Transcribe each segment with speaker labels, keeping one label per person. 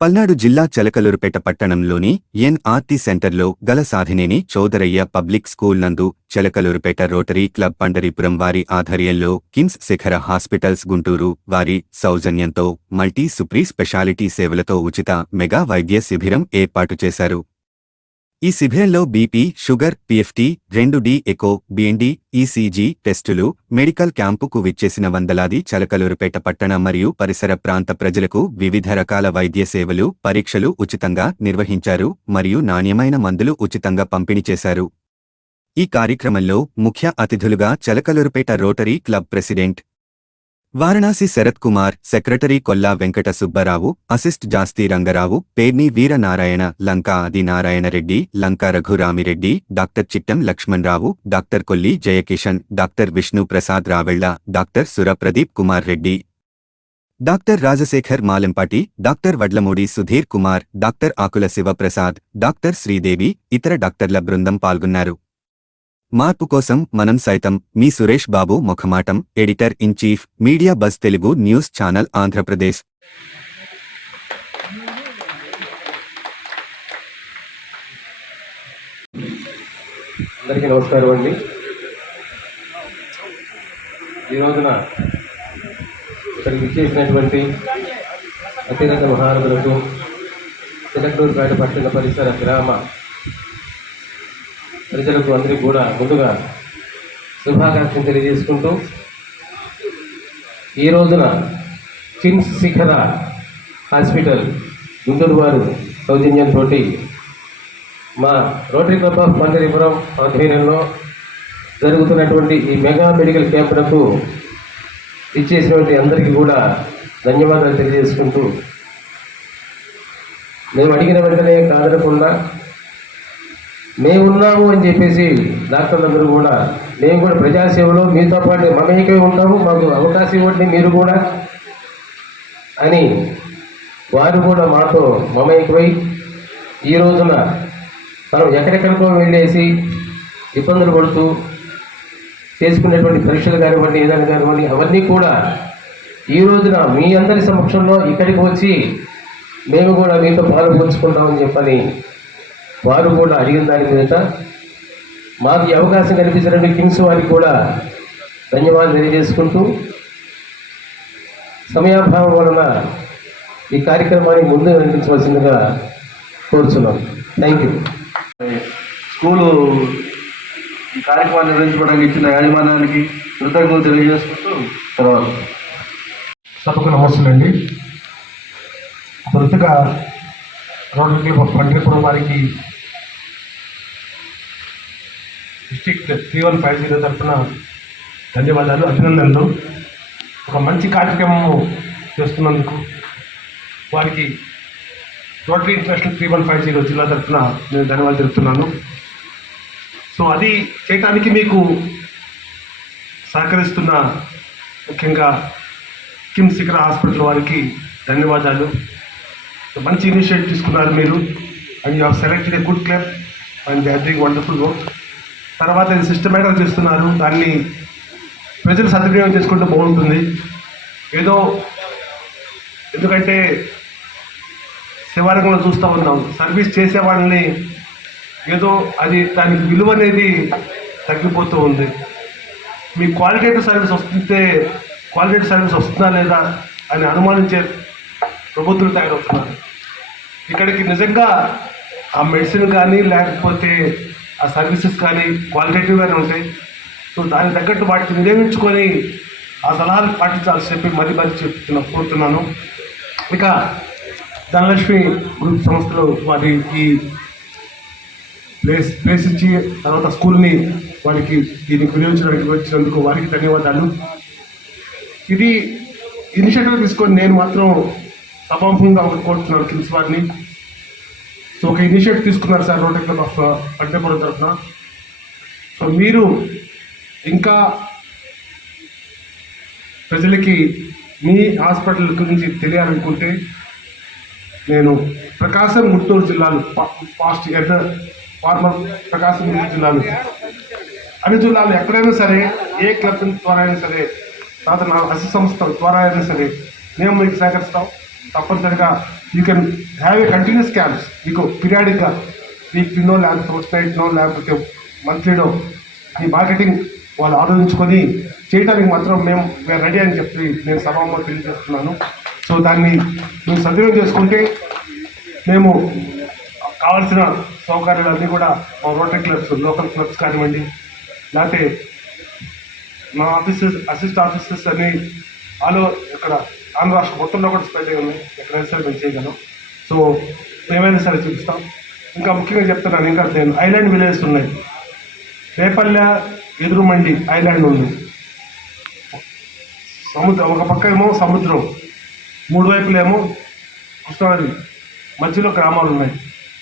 Speaker 1: పల్నాడు జిల్లా చెలకలూరుపేట పట్టణంలోని ఎన్ఆర్టీ సెంటర్లో గల సాధినేని చౌదరయ్య పబ్లిక్ స్కూల్ నందు చెలకలూరుపేట రోటరీ క్లబ్ పండరీపురం వారి ఆధ్వర్యంలో కిమ్స్ శిఖర హాస్పిటల్స్ గుంటూరు వారి సౌజన్యంతో మల్టీ సుప్రీ స్పెషాలిటీ సేవలతో ఉచిత మెగా వైద్య శిబిరం ఏర్పాటు చేశారు. ఈ శిబిరంలో బీపీ షుగర్ పిఎఫ్టీ రెండు డి ఎకో బిఎండి ఈసీజీ టెస్టులు మెడికల్ క్యాంపుకు విచ్చేసిన వందలాది చలకలూరుపేట పట్టణ మరియు పరిసర ప్రాంత ప్రజలకు వివిధ రకాల వైద్య సేవలు పరీక్షలు ఉచితంగా నిర్వహించారు మరియు నాణ్యమైన మందులు ఉచితంగా పంపిణీ చేశారు. ఈ కార్యక్రమంలో ముఖ్య అతిథులుగా Chilakaluripet Rotary club president Varanasi Sarath Kumar secretary Kolla Venkata Subbarao assist Jasti Rangarao Perni Veeranarayana Lanka Adi Reddy Lanka Raghuramireddy doctor Chittam Lakshmanarao doctor Kolli Jayakishan doctor Vishnu Prasad Ravella doctor Surapradeep Kumar Reddy. Doctor Rajasekhar Malempati doctor Vadlamudi Sudheer Kumar doctor Akula Sivaprasad doctor Sridevi ఇతర డాక్టర్ల బృందం పాల్గొన్నారు. మార్పు కోసం మనం సైతం మీ Suresh Babu ముఖమాటం editor in chief media bus Telugu news channel Andhra Pradesh.
Speaker 2: అందరికీ నమస్కారం అండి. ఈ రోజున ఇక్కడికి ఇచ్చేసినటువంటి అతిరథ మహారథులకు చిలకూరుపేట పట్టణ పరిసర గ్రామ ప్రజలకు అందరికీ కూడా ముందుగా శుభాకాంక్షలు తెలియజేసుకుంటూ ఈ రోజున కిమ్స్ శిఖర హాస్పిటల్ గుంటూరు వారు సౌజన్యంతో మా రోటరీ క్లబ్ ఆఫ్ మండలిపురం ఆధ్వర్యంలో జరుగుతున్నటువంటి ఈ మెగా మెడికల్ క్యాంపులకు ఇచ్చేసినటువంటి అందరికీ కూడా ధన్యవాదాలు తెలియజేసుకుంటూ మేము అడిగిన వెంటనే కాదనకుండా మేమున్నాము అని చెప్పేసి డాక్టర్లందరూ కూడా మేము కూడా ప్రజాసేవలో మీతో పాటు మమేకమై ఉంటాము మాకు అవకాశం ఇవ్వండి మీరు కూడా అని వారు కూడా మాతో మమేకమై ఈ రోజున మనం ఎక్కడెక్కడికో వెళ్ళేసి ఇబ్బందులు పడుతూ చేసుకునేటువంటి పరీక్షలు కానివ్వండి ఏదైనా కానివ్వండి అవన్నీ కూడా ఈ రోజున మీ అందరి సమక్షంలో ఇక్కడికి వచ్చి మేము కూడా మీతో పాలు పంచుకుంటామని చెప్పని వారు కూడా అడిగిన దాని మీద మాకు ఈ అవకాశం కల్పించినటువంటి కింగ్స్ వారికి కూడా ధన్యవాదాలు తెలియజేసుకుంటూ సమయాభావం వలన ఈ కార్యక్రమాన్ని ముందు నడిపించవలసిందిగా కోరుచున్నాం. థ్యాంక్ యూ
Speaker 3: స్కూలు ఈ కార్యక్రమాన్ని నిర్వహించుకోవడానికి ఇచ్చిన యాజమాన్యానికి కృతజ్ఞతలు తెలియజేసుకుంటూ తర్వాత.
Speaker 4: సభకు నమస్తులండి ముందుగా రోడ్డు పండ్రిపురం వారికి district three one five zero తరఫున ధన్యవాదాలు అభినందనలు. ఒక మంచి కార్యక్రమము చేస్తున్నందుకు వారికి Rotary international three one five zero జిల్లా తరఫున నేను ధన్యవాదాలు తెలుపుతున్నాను. సో అది చేయటానికి మీకు సహకరిస్తున్న ముఖ్యంగా కిమ్ శిఖర హాస్పిటల్ వారికి ధన్యవాదాలు. మంచి ఇనిషియేటివ్ తీసుకున్నారు మీరు. And you have selected a good club and they are doing wonderful work తర్వాత ఇది సిస్టమేటిక్గా చేస్తున్నారు. దాన్ని ప్రజలు సద్వినియోగం చేసుకుంటే బాగుంటుంది. ఏదో ఎందుకంటే శివారంగంలో చూస్తూ ఉన్నాం. సర్వీస్ చేసే వాళ్ళని ఏదో అది దానికి విలువ అనేది తగ్గిపోతూ ఉంది. మీ క్వాలిటేటివ్ సర్వీస్ వస్తుంటే క్వాలిటేటివ్ సర్వీస్ వస్తుందా లేదా అని అనుమానించే ప్రభుత్వం తయారవుతున్నారు. ఇక్కడికి నిజంగా ఆ మెడిసిన్ కానీ లేకపోతే ఆ సర్వీసెస్ కానీ క్వాలిటేటివ్గానే ఉంటాయి. సో దానికి తగ్గట్టు వాటిని వినియోగించుకొని ఆ సలహాలు పాటించాల్సి చెప్పి మరీ మరీ చెప్తున్నా కోరుతున్నాను. ఇక ధనలక్ష్మి గ్రూప్ సంస్థలు వారి ఈ ప్లేస్ ప్లేస్ ఇచ్చి తర్వాత స్కూల్ని వారికి దీన్ని వినియోగించడానికి వచ్చినందుకు వారికి ధన్యవాదాలు. ఇది ఇనిషియేటివ్ తీసుకొని నేను మాత్రం సభాముఖంగా ఒకటి కోరుతున్నాను కిమ్స్ వారిని. సో ఒక ఇనిషియేటివ్ తీసుకున్నారు sir rotary club of Pattanapuram తరఫున. సో మీరు ఇంకా ప్రజలకి మీ హాస్పిటల్ గురించి తెలియాలనుకుంటే నేను ప్రకాశం గుంటూరు జిల్లాలు పాస్ట్ ఎర్ర ఫార్మర్ ప్రకాశం గుంటూరు జిల్లాలు అన్ని జిల్లాలు ఎక్కడైనా సరే ఏ క్లబ్ ద్వారా అయినా సరే తర్వాత నా అసి సంస్థ ద్వారా అయినా సరే మేము మీకు సేకరిస్తాం తప్పనిసరిగా you can have a continuous camps మీకు పీరియాడిక్గా వీక్లీనో లేకపోతే ఫోర్త్ నైట్నో లేకపోతే మంత్లీనో ఈ మార్కెటింగ్ వాళ్ళు ఆలోచించుకొని చేయడానికి మాత్రం మేము మేము రెడీ అని చెప్పి నేను సభాంలో తెలియజేస్తున్నాను. సో దాన్ని మేము సద్వినియోగం చేసుకుంటే మేము కావాల్సిన సౌకర్యాలన్నీ కూడా మా రోటరీ క్లబ్స్ లోకల్ క్లబ్స్ కానివ్వండి లేకపోతే మా ఆఫీసెస్ అసిస్ట్ ఆఫీసెస్ అన్ని ఆలో ఇక్కడ ఆంధ్ర రాష్ట్రం మొత్తంలో కూడా స్ప్రెడ్ అయి ఎక్కడైనా సరే మేము చేయగలం. సో ఏమైనా సరే చూపిస్తాం. ఇంకా ముఖ్యంగా చెప్తున్నాను ఇంకా నేను ఐలాండ్ విలేజెస్ ఉన్నాయి. రేపల్లె ఎదురుమండి ఐలాండ్ ఉంది. సముద్రం ఒక పక్క ఏమో సముద్రం మూడు వైపులేమో కృష్ణానది మధ్యలో గ్రామాలు ఉన్నాయి.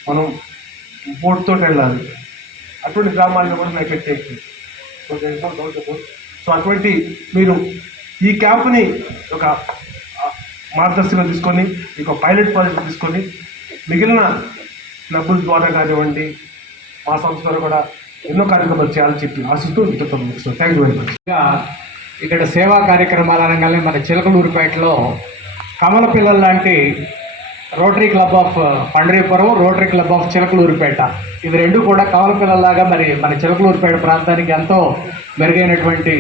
Speaker 4: మనం బోట్తో వెళ్ళాలి. అటువంటి గ్రామాల్లో కూడా ఎఫెక్ట్ అవుతుంది సో సో అటువంటి మీరు ఈ క్యాంప్ని ఒక మార్గదర్శకం తీసుకొని మీకు ఒక పైలట్ ప్రాజెక్ట్ తీసుకొని మిగిలిన క్లబ్బుల ద్వారా కానివ్వండి మా సంస్థ ద్వారా కూడా ఎన్నో కార్యక్రమాలు చేయాలని చెప్పి ఆశిస్తూ ఇంతతో ముగిస్తాను థ్యాంక్ యూ వెరీ మచ్
Speaker 5: ఇంకా ఇక్కడ సేవా కార్యక్రమాలు అనగానే మన చిలకలూరుపేటలో కమల పిల్లలు లాంటి rotary club of Pandharipuram rotary club of Chilakaluripet. ఇవి రెండు కూడా కమల పిల్లల్లాగా మరి మన చిలకలూరుపేట ప్రాంతానికి ఎంతో మెరుగైనటువంటి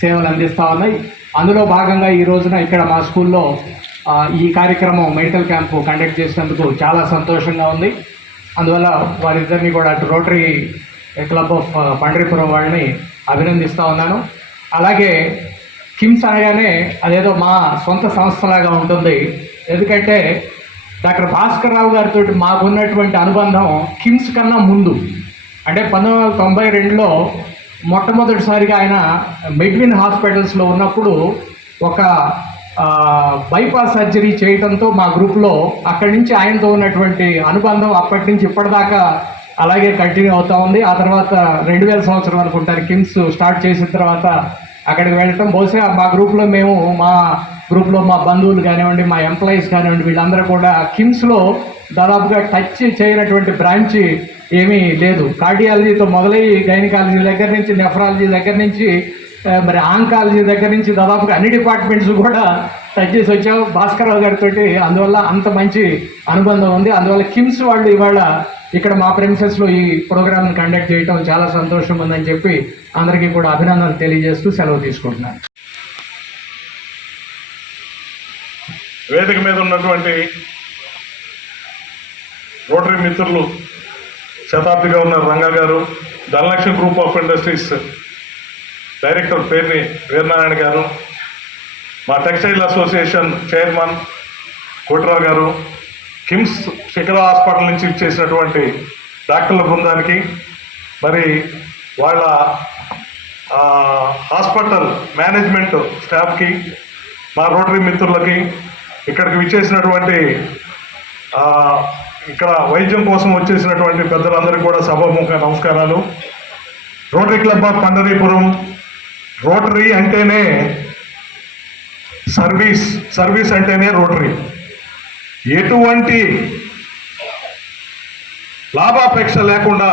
Speaker 5: సేవలు అందిస్తూ ఉన్నాయి. అందులో భాగంగా ఈ రోజున ఇక్కడ మా స్కూల్లో ఈ కార్యక్రమం మెడికల్ క్యాంపు కండక్ట్ చేసినందుకు చాలా సంతోషంగా ఉంది. అందువల్ల వారిద్దరిని కూడా అటు రోటరీ క్లబ్ ఆఫ్ పండరీపురం వాళ్ళని అభినందిస్తూ ఉన్నాను. అలాగే కిమ్స్ అనగానే అదేదో మా సొంత సంస్థలాగా ఉంటుంది. ఎందుకంటే డాక్టర్ భాస్కర్ రావు గారితో మాకున్నటువంటి అనుబంధం కిమ్స్ కన్నా ముందు. అంటే పంతొమ్మిది వందల తొంభై రెండులో మొట్టమొదటిసారిగా ఆయన మెడ్విన్ హాస్పిటల్స్లో ఉన్నప్పుడు ఒక బైపాస్ సర్జరీ చేయడంతో మా గ్రూప్లో అక్కడి నుంచి ఆయనతో ఉన్నటువంటి అనుబంధం అప్పటి నుంచి ఇప్పటిదాకా అలాగే కంటిన్యూ అవుతూ ఉంది. ఆ తర్వాత రెండు వేల సంవత్సరం అనుకుంటారు కిమ్స్ స్టార్ట్ చేసిన తర్వాత అక్కడికి వెళ్ళటం. బహుశా మా గ్రూప్లో మేము మా గ్రూప్లో మా బంధువులు కానివ్వండి మా ఎంప్లాయీస్ కానివ్వండి వీళ్ళందరూ కూడా కిమ్స్లో దాదాపుగా టచ్ చేయనటువంటి బ్రాంచ్ ఏమీ లేదు. కార్డియాలజీతో మొదలయ్యి గైనకాలజీ దగ్గర నుంచి నెఫ్రాలజీ దగ్గర నుంచి మరి ఆంకాలజీ దగ్గర నుంచి దాదాపుగా అన్ని డిపార్ట్మెంట్స్ కూడా టచ్ చేసి వచ్చావు. భాస్కరరావు గారితో అందువల్ల అంత మంచి అనుబంధం ఉంది. అందువల్ల కిమ్స్ వాళ్ళు ఇవాళ ఇక్కడ మా ప్రెమిసెస్లో ఈ ప్రోగ్రామ్ని కండక్ట్ చేయడం చాలా సంతోషం ఉందని చెప్పి అందరికీ కూడా అభినందనలు తెలియజేస్తూ సెలవు తీసుకుంటున్నాను.
Speaker 6: వేదిక మీద ఉన్నటువంటి రోటరీ మిత్రులు శతాబ్దిగా ఉన్న Ranga garu Dhanalakshmi group of industries director Perni Veeranarayana garu మా టెక్స్టైల్ అసోసియేషన్ చైర్మన్ కోటరావు గారు కిమ్స్ శిఖర హాస్పిటల్ నుంచి ఇచ్చేసినటువంటి డాక్టర్ల బృందానికి మరి వాళ్ళ హాస్పిటల్ మేనేజ్మెంట్ స్టాఫ్కి మా రోటరీ మిత్రులకి ఇక్కడికి విచ్చేసినటువంటి ఇక్కడ వైద్యం కోసం వచ్చేసినటువంటి పెద్దలందరికీ కూడా సభాముఖ నమస్కారాలు. Rotary club of Pandharipuram rotary అంటేనే సర్వీస్ సర్వీస్ అంటేనే రోటరీ. ఎటువంటి లాభాపేక్ష లేకుండా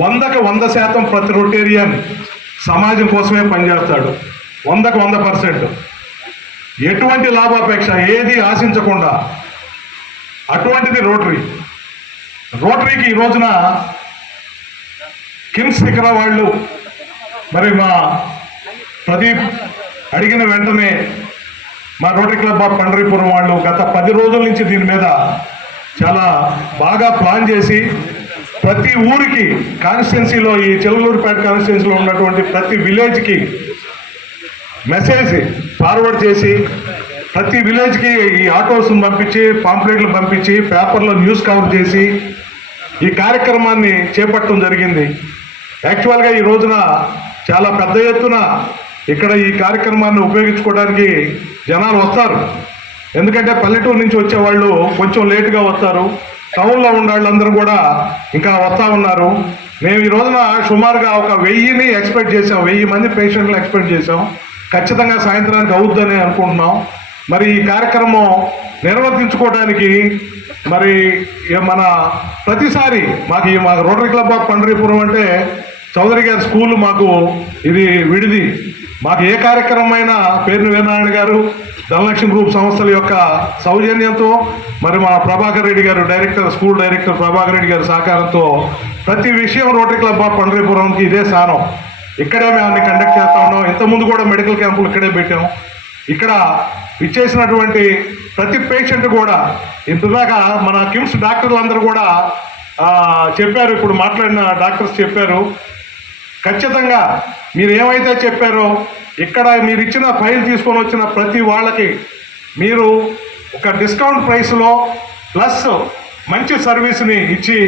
Speaker 6: వందకి వంద శాతం ప్రతి రొటేరియన్ సమాజం కోసమే పనిచేస్తాడు. వందకు వంద పర్సెంట్. ఎటువంటి లాభాపేక్ష ఏది ఆశించకుండా అటువంటిది రోటరీ. రోటరీకి ఈ రోజున కిమ్స్ శిఖర వాళ్ళు మరి మా ప్రదీప్ అడిగిన వెంటనే మా రోటరీ క్లబ్ ఆఫ్ పండరీపురం వాళ్ళు గత పది రోజుల నుంచి దీని మీద చాలా బాగా ప్లాన్ చేసి ప్రతి ఊరికి కాన్స్టిట్యున్సీలో ఈ చిలకలూరుపేట కాన్స్టిట్యున్సీలో ఉన్నటువంటి ప్రతి విలేజ్కి మెసేజ్ ఫార్వర్డ్ చేసి ప్రతి విలేజ్కి ఈ ఆటోస్ని పంపించి పాంప్లెట్లు పంపించి పేపర్లో న్యూస్ కవర్ చేసి ఈ కార్యక్రమాన్ని చేపట్టడం జరిగింది. యాక్చువల్గా ఈ రోజున చాలా పెద్ద ఎత్తున ఇక్కడ ఈ కార్యక్రమాన్ని ఉపయోగించుకోవడానికి జనాలు వస్తారు. ఎందుకంటే పల్లెటూరు నుంచి వచ్చే వాళ్ళు కొంచెం లేటుగా వస్తారు. టౌన్లో ఉన్న వాళ్ళందరూ కూడా ఇంకా వస్తూ ఉన్నారు. మేము ఈ రోజున సుమారుగా ఒక వెయ్యిని ఎక్స్పెక్ట్ చేసాం వెయ్యి మంది పేషెంట్లు ఎక్స్పెక్ట్ చేసాం ఖచ్చితంగా సాయంత్రానికి అవుద్దని అనుకుంటున్నాం. మరి ఈ కార్యక్రమం నిర్వర్తించుకోవడానికి మరి మన ప్రతిసారి మాకు ఈ మాకు రోటరీ క్లబ్ ఆఫ్ పండరీపురం అంటే చౌదరి గారి స్కూల్ మాకు ఇది విడిది. మాకు ఏ కార్యక్రమం అయినా పేరుని వీరనారాయణ గారు ధనలక్ష్మి గ్రూప్ సంస్థల యొక్క సౌజన్యంతో మరి మా Prabhakar Reddy garu director school director Prabhakar Reddy గారి సహకారంతో ప్రతి విషయం రోటరీ క్లబ్ ఆఫ్ పండరీపురంకి ఇదే స్థానం. ఇక్కడే మేము అన్ని కండక్ట్ చేస్తా ఉన్నాం. ఇంతకుముందు కూడా మెడికల్ క్యాంపులు ఇక్కడే పెట్టాం. ఇక్కడ ఇచ్చేసినటువంటి ప్రతి పేషెంట్ కూడా ఇంతదాకా మన కిమ్స్ డాక్టర్లు అందరూ కూడా చెప్పారు. ఇప్పుడు మాట్లాడిన డాక్టర్స్ చెప్పారు. ఖచ్చితంగా మీరు ఏమైతే చెప్పారో ఇక్కడ మీరు ఇచ్చిన ఫైల్ తీసుకొని వచ్చిన ప్రతి వాళ్ళకి మీరు ఒక డిస్కౌంట్ ప్రైస్లో ప్లస్ మంచి సర్వీస్ని ఇచ్చి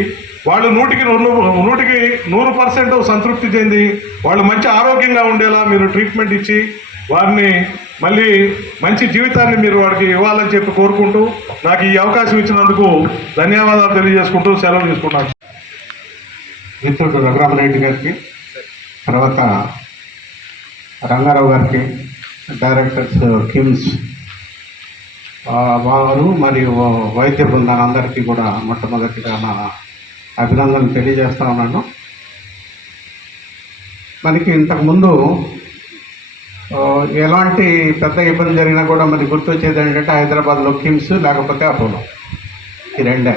Speaker 6: వాళ్ళు నూటికి రెండు నూటికి నూరు పర్సెంట్ సంతృప్తి చెంది వాళ్ళు మంచి ఆరోగ్యంగా ఉండేలా మీరు ట్రీట్మెంట్ ఇచ్చి వారిని మళ్ళీ మంచి జీవితాన్ని మీరు వాడికి ఇవ్వాలని చెప్పి కోరుకుంటూ నాకు ఈ అవకాశం ఇచ్చినందుకు ధన్యవాదాలు తెలియజేసుకుంటూ సెలవు తీసుకున్నాను.
Speaker 7: మిత్రుడు రఘురామరెడ్డి గారికి. తర్వాత రంగారావు గారికి డైరెక్టర్స్ కిమ్స్ వారు మరియు వైద్య బృందాన్ని అందరికీ కూడా మొట్టమొదటిగా నా అభినందనలు తెలియజేస్తా ఉన్నాను. మనకి ఇంతకుముందు ఎలాంటి పెద్ద ఇబ్బంది జరిగినా కూడా మనకి గుర్తొచ్చేది ఏంటంటే హైదరాబాద్లో కిమ్స్ లేకపోతే అపోలో. ఈ రెండే.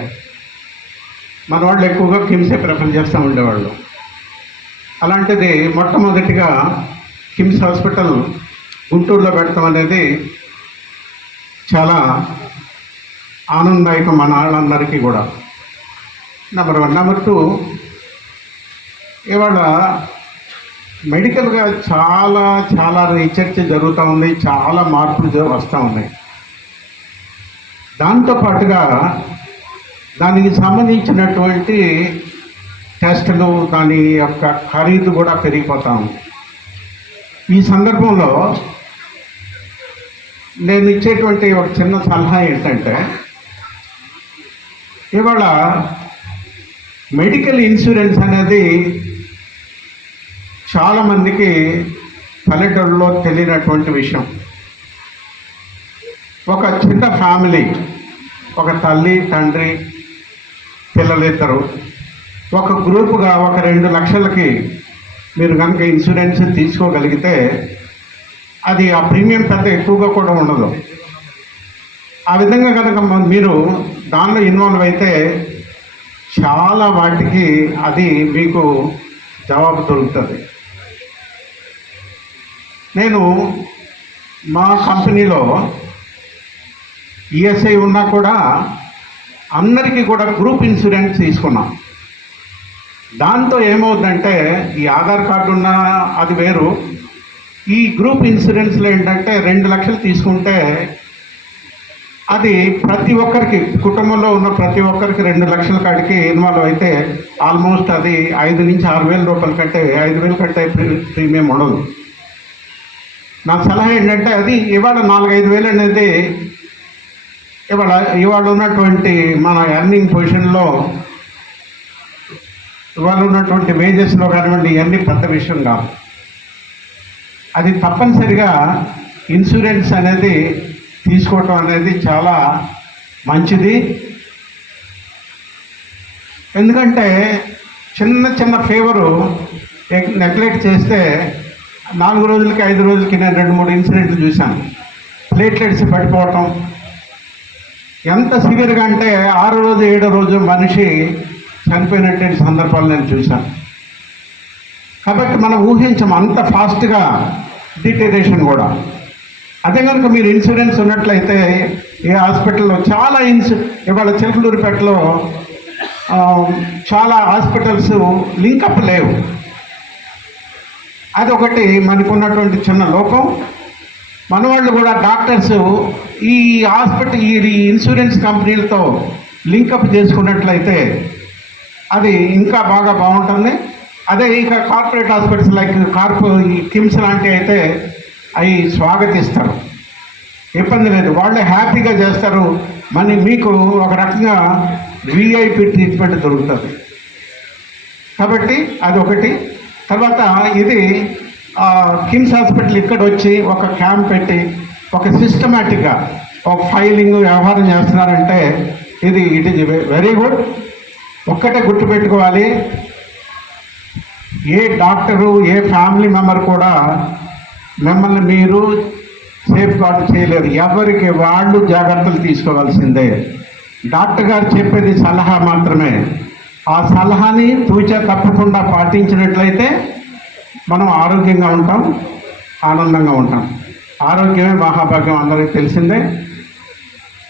Speaker 7: మన వాళ్ళు ఎక్కువగా కిమ్సే ప్రిఫర్ చేస్తూ ఉండేవాళ్ళు. అలాంటిది మొట్టమొదటిగా కిమ్స్ హాస్పిటల్ గుంటూరులో పెడతాం అనేది చాలా ఆనందదాయకం మన వాళ్ళందరికీ కూడా. నెంబర్ వన్ నెంబర్ టూ ఇవాళ మెడికల్గా చాలా చాలా రీసెర్చ్ జరుగుతూ ఉంది చాలా మార్పులు వస్తూ ఉన్నాయి. దాంతో పాటుగా దానికి సంబంధించినటువంటి టెస్టులు దాని యొక్క ఖరీదు కూడా పెరిగిపోతా ఉంది. ఈ సందర్భంలో నేను ఇచ్చేటువంటి ఒక చిన్న సలహా ఏంటంటే ఇవాళ మెడికల్ ఇన్సూరెన్స్ అనేది చాలామందికి పల్లెటూరులో తెలియనటువంటి విషయం. ఒక చిన్న ఫ్యామిలీ ఒక తల్లి తండ్రి పిల్లలిద్దరు ఒక గ్రూపుగా ఒక రెండు లక్షలకి మీరు కనుక ఇన్సూరెన్స్ తీసుకోగలిగితే అది ఆ ప్రీమియం పెద్ద ఎక్కువగా కూడా ఉండదు. ఆ విధంగా కనుక మీరు దానిలో ఇన్వాల్వ్ అయితే చాలా వాటికి అది మీకు జవాబు దొరుకుతుంది. నేను మా కంపెనీలో ఈఎస్ఐ ఉన్నా కూడా అందరికీ కూడా గ్రూప్ ఇన్సూరెన్స్ తీసుకున్నాం. దాంతో ఏమవుతుందంటే ఈ ఆధార్ కార్డు ఉన్న అది వేరు. ఈ గ్రూప్ ఇన్సూరెన్స్లో ఏంటంటే రెండు లక్షలు తీసుకుంటే అది ప్రతి ఒక్కరికి కుటుంబంలో ఉన్న ప్రతి ఒక్కరికి రెండు లక్షల కాడికి ఇన్వాల్వ్ అయితే ఆల్మోస్ట్ అది ఐదు నుంచి ఆరు వేల రూపాయలు కంటే ఐదు వేల కంటే ప్రీమియం ఉండదు. నా సలహా ఏంటంటే అది ఇవాళ నాలుగైదు వేలు అనేది ఇవాళ ఇవాళ ఉన్నటువంటి మన ఎర్నింగ్ పొజిషన్లో ఇవాళ ఉన్నటువంటి వేజెస్లో కానివ్వండి ఇవన్నీ పెద్ద విషయం కాదు. అది తప్పనిసరిగా ఇన్సూరెన్స్ అనేది తీసుకోవటం అనేది చాలా మంచిది. ఎందుకంటే చిన్న చిన్న ఫీవరు నెగ్లెక్ట్ చేస్తే నాలుగు రోజులకి ఐదు రోజులకి నేను రెండు మూడు ఇన్సిడెంట్లు చూశాను. ప్లేట్లెట్స్ పడిపోవటం. ఎంత సివియర్గా అంటే ఆరు రోజు ఏడో రోజు మనిషి చనిపోయినటువంటి సందర్భాలు నేను చూశాను. కాబట్టి మనం ఊహించం అంత ఫాస్ట్గా డిటరేషన్ కూడా. అదే కనుక మీరు ఇన్సూరెన్స్ ఉన్నట్లయితే ఏ హాస్పిటల్లో చాలా ఇన్సు ఇవాళ చిలకలూరిపేటలో చాలా హాస్పిటల్స్ లింకప్ లేవు. అదొకటి మనకున్నటువంటి చిన్న లోపం. మనవాళ్ళు కూడా డాక్టర్స్ ఈ హాస్పిటల్ ఈ ఇన్సూరెన్స్ కంపెనీలతో లింకప్ చేసుకున్నట్లయితే అది ఇంకా బాగా బాగుంటుంది. అదే ఇక కార్పొరేట్ హాస్పిటల్స్ లైక్ కార్పొ ఈ కిమ్స్ లాంటివి అయితే అవి స్వాగతిస్తారు. ఇబ్బంది లేదు. వాళ్ళే హ్యాపీగా చేస్తారు. మరి మీకు ఒక రకంగా విఐపి ట్రీట్మెంట్ దొరుకుతుంది. కాబట్టి అదొకటి తర్వాత ఇది కిమ్స్ హాస్పిటల్ ఇక్కడ వచ్చి ఒక క్యాంప్ పెట్టి ఒక సిస్టమేటిక్గా ఒక ఫైలింగ్ వ్యవహారం చేస్తున్నారంటే ఇది ఇట్ ఈజ్ వెరీ గుడ్ ఒక్కటే గుర్తుపెట్టుకోవాలి. ఏ డాక్టరు ఏ ఫ్యామిలీ మెంబర్ కూడా మిమ్మల్ని మీరు
Speaker 8: సేఫ్ గార్డ్ చేయలేరు ఎవరికి వాళ్ళు జాగ్రత్తలు తీసుకోవాల్సిందే. డాక్టర్ గారు చెప్పేది సలహా మాత్రమే. ఆ సలహాని తూచా తప్పకుండా పాటించినట్లయితే మనం ఆరోగ్యంగా ఉంటాం ఆనందంగా ఉంటాం. ఆరోగ్యమే మహాభాగ్యం అందరికీ తెలిసిందే.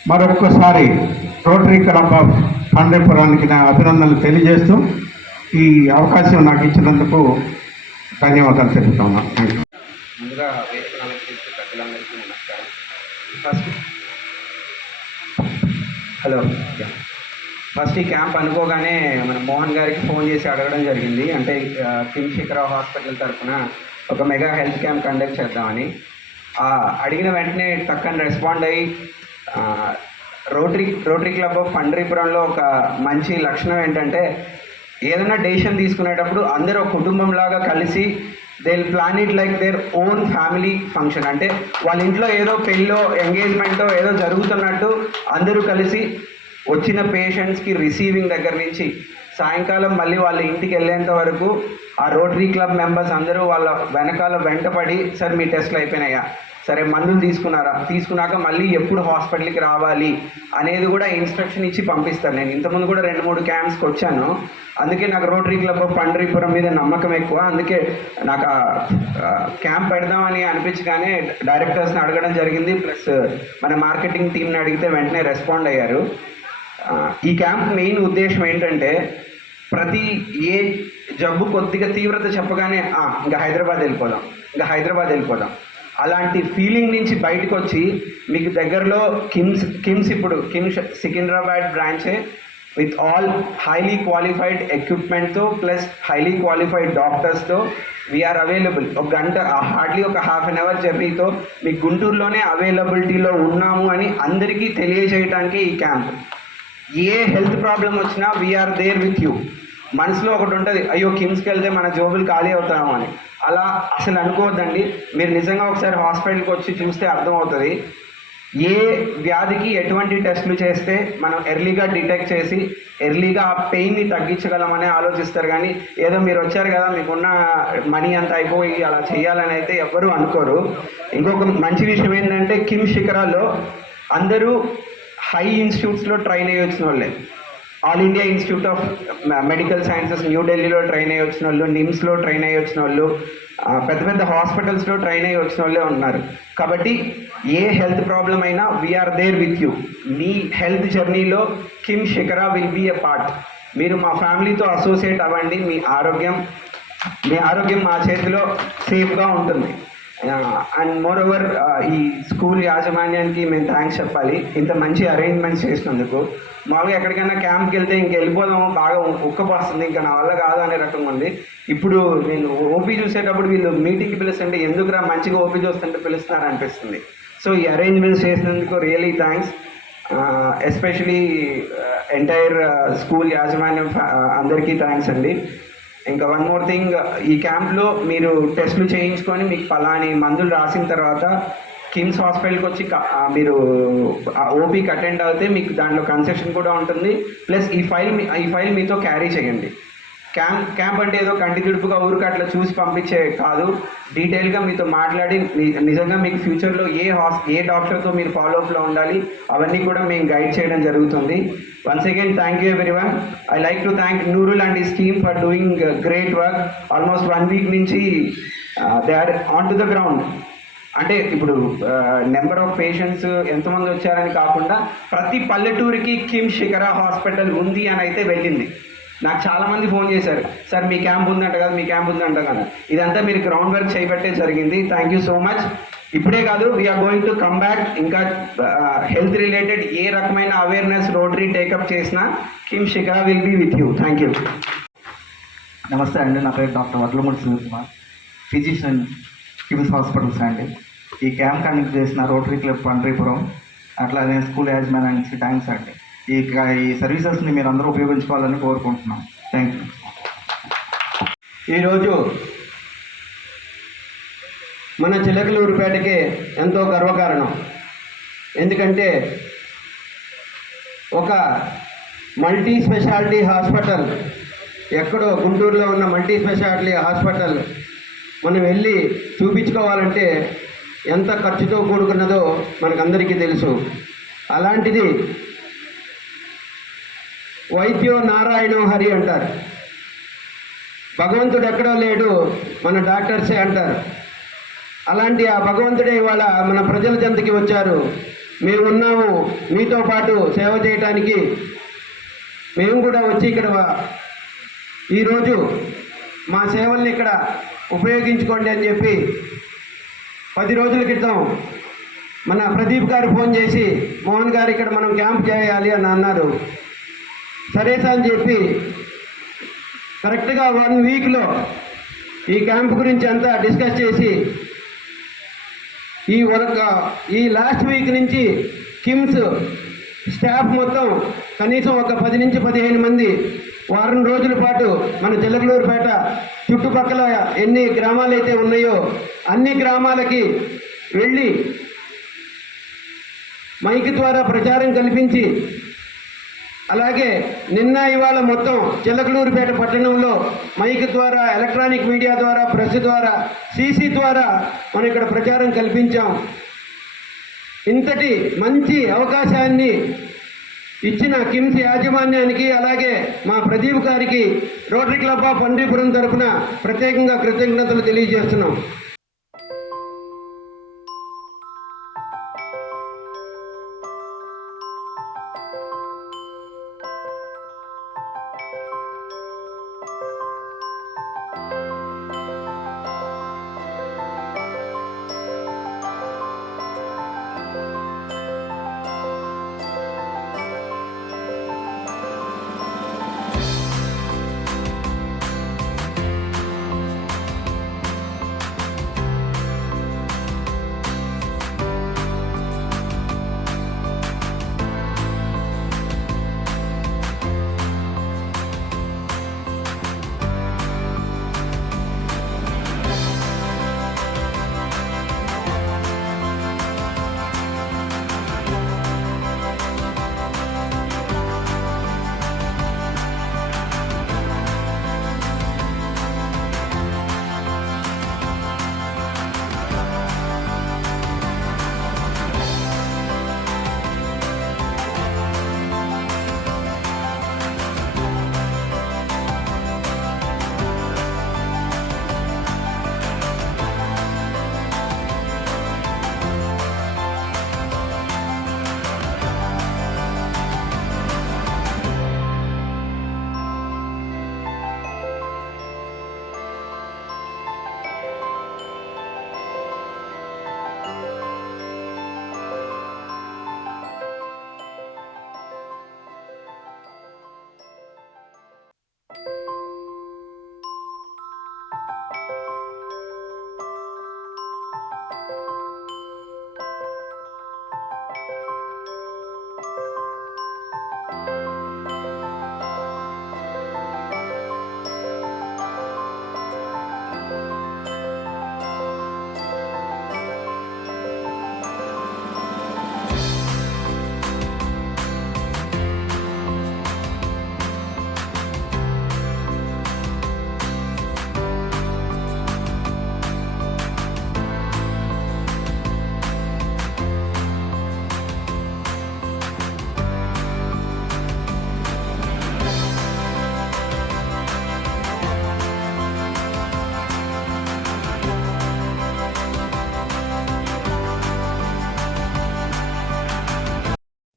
Speaker 8: మరొక్కసారి రోటరీ క్లబ్ ఆఫ్ పాండేపురానికి నా అభినందనలు తెలియజేస్తూ ఈ అవకాశం నాకు ఇచ్చినందుకు ధన్యవాదాలు తెలుపుతున్నాను
Speaker 9: ముందుగా వేదికను అలంకరించిన నమస్కారం. First hello. ఫస్ట్ ఈ క్యాంప్ అనుకోగానే మన మోహన్ గారికి ఫోన్ చేసి అడగడం జరిగింది. అంటే కిమ్ శిఖరావు హాస్పిటల్ తరఫున ఒక మెగా హెల్త్ క్యాంప్ కండక్ట్ చేద్దామని. అడిగిన వెంటనే టక్కని రెస్పాండ్ అయ్యి రోటరీ రోటరీ క్లబ్ ఆఫ్ పండ్రీపురంలో ఒక మంచి లక్షణం ఏంటంటే ఏదైనా డెసిషన్ తీసుకునేటప్పుడు అందరూ ఒక కుటుంబంలాగా కలిసి they plan it like their own family function అంటే వాళ్ళ ఇంట్లో ఏదో పెళ్ళో ఎంగేజ్మెంటో ఏదో జరుగుతున్నట్టు అందరూ కలిసి వచ్చిన పేషెంట్స్కి రిసీవింగ్ దగ్గర నుంచి సాయంకాలం మళ్ళీ వాళ్ళ ఇంటికి వెళ్ళేంత వరకు ఆ రోటరీ క్లబ్ మెంబర్స్ అందరూ వాళ్ళ వెనకాల వెంటపడి సార్ మీ టెస్ట్లు అయిపోయినాయా? సరే మందులు తీసుకున్నారా? తీసుకున్నాక మళ్ళీ ఎప్పుడు హాస్పిటల్కి రావాలి అనేది కూడా ఇన్స్ట్రక్షన్ ఇచ్చి పంపిస్తాను నేను ఇంతకుముందు కూడా రెండు మూడు క్యాంప్స్కి వచ్చాను. అందుకే నాకు రోటరీ క్లబ్ పండ్రీపురం మీద నమ్మకం ఎక్కువ. అందుకే నాకు క్యాంప్ పెడదామని అనిపించగానే డైరెక్టర్స్ని అడగడం జరిగింది. ప్లస్ మన మార్కెటింగ్ టీంని అడిగితే వెంటనే రెస్పాండ్ అయ్యారు. ఈ క్యాంప్ మెయిన్ ఉద్దేశం ఏంటంటే ప్రతి ఏ జబ్బు కొద్దిగా తీవ్రత చెప్పగానే ఇంకా హైదరాబాద్ వెళ్ళిపోదాం. ఇంకా హైదరాబాద్ వెళ్ళిపోదాం. అలాంటి ఫీలింగ్ నుంచి బయటకు వచ్చి మీకు దగ్గరలో కిమ్స్ కిమ్స్ ఇప్పుడు కిమ్స్ సికింద్రాబాద్ బ్రాంచే విత్ ఆల్ హైలీ క్వాలిఫైడ్ ఎక్విప్మెంట్తో ప్లస్ హైలీ క్వాలిఫైడ్ డాక్టర్స్తో వీఆర్ అవైలబుల్ ఒక గంట హార్డ్లీ ఒక హాఫ్ అన్ అవర్ జర్నీతో మీ గుంటూరులోనే అవైలబిలిటీలో ఉన్నాము అని అందరికీ తెలియజేయడానికి ఈ క్యాంప్ ఏ హెల్త్ ప్రాబ్లం వచ్చినా we are there with you మనసులో ఒకటి ఉంటుంది అయ్యో కిమ్స్కి వెళ్తే మన జోబులు ఖాళీ అవుతామో అని. అలా అసలు అనుకోవద్దండి. మీరు నిజంగా ఒకసారి హాస్పిటల్కి వచ్చి చూస్తే అర్థమవుతుంది. ఏ వ్యాధికి ఎటువంటి టెస్టులు చేస్తే మనం ఎర్లీగా డిటెక్ట్ చేసి ఎర్లీగా ఆ పెయిన్ని తగ్గించగలమని ఆలోచిస్తారు. కానీ ఏదో మీరు వచ్చారు కదా మీకున్న మనీ అంతా అయిపోయి అలా చేయాలని అయితే ఎవ్వరూ అనుకోరు. ఇంకొక మంచి విషయం ఏంటంటే కిమ్ శిఖరాల్లో అందరూ హై ఇన్స్టిట్యూట్స్లో ట్రైన్ అయ్యి వచ్చిన వాళ్ళే all India institute of medical sciences న్యూఢిల్లీలో ట్రైన్ అయ్యి వచ్చిన వాళ్ళు నిమ్స్లో ట్రైన్ అయ్యి వచ్చిన వాళ్ళు పెద్ద పెద్ద హాస్పిటల్స్లో ట్రైన్ అయ్యి వచ్చిన వాళ్ళే ఉన్నారు. కాబట్టి ఏ హెల్త్ ప్రాబ్లం అయినా we are there with you me health జర్నీలో KIMS Shikhara will be a part మీరు మా ఫ్యామిలీతో అసోసియేట్ అవ్వండి మీ ఆరోగ్యం మీ ఆరోగ్యం మా చేతిలో సేఫ్గా ఉంటుంది. అండ్ మోర్ ఓవర్ ఈ స్కూల్ యాజమాన్యానికి మేము థ్యాంక్స్ చెప్పాలి. ఇంత మంచి అరేంజ్మెంట్స్ చేసినందుకు. మామూలుగా ఎక్కడికైనా క్యాంప్కి వెళ్తే ఇంక వెళ్ళిపోదాము బాగా ఉక్కపోస్తుంది ఇంకా నా వల్ల కాదు అనే రకంగా ఉంది. ఇప్పుడు నేను ఓపీ చూసేటప్పుడు వీళ్ళు మీటింగ్కి పిలుస్తుంటే ఎందుకురా మంచిగా ఓపీ చూస్తుంటే పిలుస్తున్నారు అనిపిస్తుంది. సో ఈ అరేంజ్మెంట్స్ చేసినందుకు really thanks especially entire school యాజమాన్యం అందరికీ థ్యాంక్స్ అండి. ఇంకా వన్ మోర్ థింగ్ ఈ క్యాంప్లో మీరు టెస్టులు చేయించుకొని మీకు పలాని మందులు రాసిన తర్వాత కిమ్స్ హాస్పిటల్కి వచ్చి మీరు ఓపీకి అటెండ్ అవుతే మీకు దాంట్లో కన్సెషన్ కూడా ఉంటుంది. ప్లస్ ఈ ఫైల్ ఈ ఫైల్ మీతో క్యారీ చేయండి. క్యాంప్ క్యాంప్ అంటే ఏదో కంటి తుడుపుగా ఊరికి అట్లా చూసి పంపించే కాదు. డీటెయిల్గా మీతో మాట్లాడి నిజంగా మీకు ఫ్యూచర్లో ఏ హాస్ ఏ డాక్టర్తో మీరు ఫాలోఅప్లో ఉండాలి అవన్నీ కూడా మేము గైడ్ చేయడం జరుగుతుంది. Once again thank you everyone I like to thank Noorul and his team for doing great work. Almost one week నుంచి they are on to the ground. అంటే ఇప్పుడు నెంబర్ ఆఫ్ పేషెంట్స్ ఎంతమంది వచ్చారని కాకుండా ప్రతి పల్లెటూరికి కిమ్ శిఖరా హాస్పిటల్ ఉంది అని అయితే వెళ్ళింది. నాకు చాలా మంది ఫోన్ చేశారు. సార్ మీ క్యాంప్ ఉందంట కదా మీ క్యాంప్ ఉందంట కదా. ఇదంతా మీరు గ్రౌండ్ వర్క్ చేయబట్టే జరిగింది. థ్యాంక్ యూ సో మచ్ ఇప్పుడే కాదు we are going to come back ఇంకా హెల్త్ రిలేటెడ్ ఏ రకమైన అవేర్నెస్ రోటరీ టేకప్ చేసినా KIMS Shikhara will be with you thank you
Speaker 10: నమస్తే అండి. నా పేరు doctor Vadlamudi Sunil physician KIMS hospitals అండి. ఈ క్యాంప్ కండక్ట్ చేసిన రోటరీ క్లబ్ పండ్రీపురం అట్లానే స్కూల్ యాజమాన్యానికి థ్యాంక్స్ అండి. ఈ ఈ సర్వీసెస్ని మీరు అందరూ ఉపయోగించుకోవాలని కోరుకుంటున్నాం. థ్యాంక్ యూ
Speaker 9: ఈరోజు మన చిలకలూరుపేటకి ఎంతో గర్వకారణం. ఎందుకంటే ఒక మల్టీ స్పెషాలిటీ హాస్పిటల్ ఎక్కడో గుంటూరులో ఉన్న మల్టీ స్పెషాలిటీ హాస్పిటల్ మనం వెళ్ళి చూపించుకోవాలంటే
Speaker 11: ఎంత ఖర్చుతో కూడుకున్నదో మనకందరికీ తెలుసు. అలాంటిది వైద్యో నారాయణో హరి అంటారు. భగవంతుడు ఎక్కడో లేడు మన డాక్టర్సే అంటారు. అలాంటి ఆ భగవంతుడే ఇవాళ మన ప్రజల చెంతకి వచ్చారు. మేము ఉన్నాము మీతో పాటు సేవ చేయటానికి. మేము కూడా వచ్చి ఇక్కడ ఈరోజు మా సేవల్ని ఇక్కడ ఉపయోగించుకోండి అని చెప్పి పది రోజుల క్రితం మన ప్రదీప్ గారు ఫోన్ చేసి మోహన్ గారు ఇక్కడ మనం క్యాంప్ చేయాలి అని అన్నారు. సరేసా అని చెప్పి కరెక్ట్గా వన్ వీక్లో ఈ క్యాంప్ గురించి అంతా డిస్కస్ చేసి ఈ ఒక ఈ లాస్ట్ వీక్ నుంచి కిమ్స్ స్టాఫ్ మొత్తం కనీసం ఒక పది నుంచి పదిహేను మంది వారం రోజుల పాటు మన చిల్లకలూరుపేట చుట్టుపక్కల ఎన్ని గ్రామాలు అయితే ఉన్నాయో అన్ని గ్రామాలకి వెళ్ళి మైక్ ద్వారా ప్రచారం కల్పించి అలాగే నిన్న ఇవాళ మొత్తం చిల్లకలూరుపేట పట్టణంలో మైక్ ద్వారా ఎలక్ట్రానిక్ మీడియా ద్వారా ప్రెస్ ద్వారా సీసీ ద్వారా మనం ఇక్కడ ప్రచారం కల్పించాం. ఇంతటి మంచి అవకాశాన్ని ఇచ్చిన కిమ్స్ యాజమాన్యానికి అలాగే మా ప్రదీప్ గారికి రోటరీ క్లబ్ ఆఫ్ పండ్రీపురం తరఫున ప్రత్యేకంగా కృతజ్ఞతలు తెలియజేస్తున్నాం.